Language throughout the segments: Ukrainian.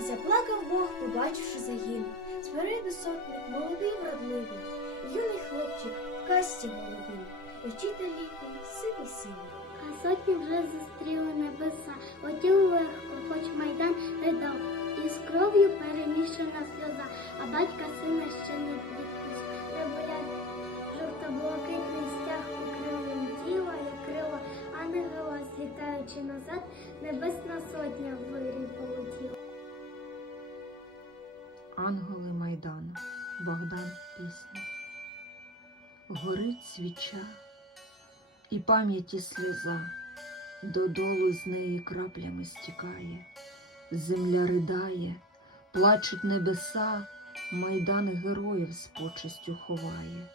Заплакав Бог, побачивши загін. Спереду сотник, молодий вродливий, юний хлопчик в касті голубій, і вчитель ліку сивий сивий. А сотні вже зустріли небеса, летів легко, хоч майдан ридав, і з кров'ю перемішана сльоза, а батька сина ще не відпустив. Не боять жовто-блакитний стяг покрилим тіла, як крила а ангела, злітаючи назад, небесна сотня в вирій полетіла. Ангели Майдану, Богдан пісня. Горить свіча і пам'яті сльоза, додолу з неї краплями стікає, земля ридає, плачуть небеса, майдан героїв з почестю ховає.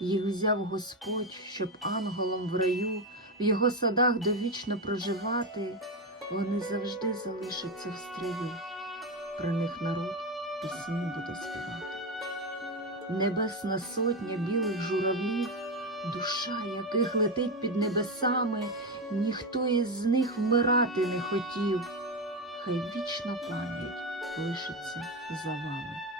Їх взяв Господь, щоб ангелом в раю, в його садах довічно проживати, вони завжди залишаться в стрію. Про них народ пісні буде співати. Небесна сотня білих журавлів, душа яких летить під небесами, ніхто із них вмирати не хотів. Хай вічна пам'ять лишиться за вами.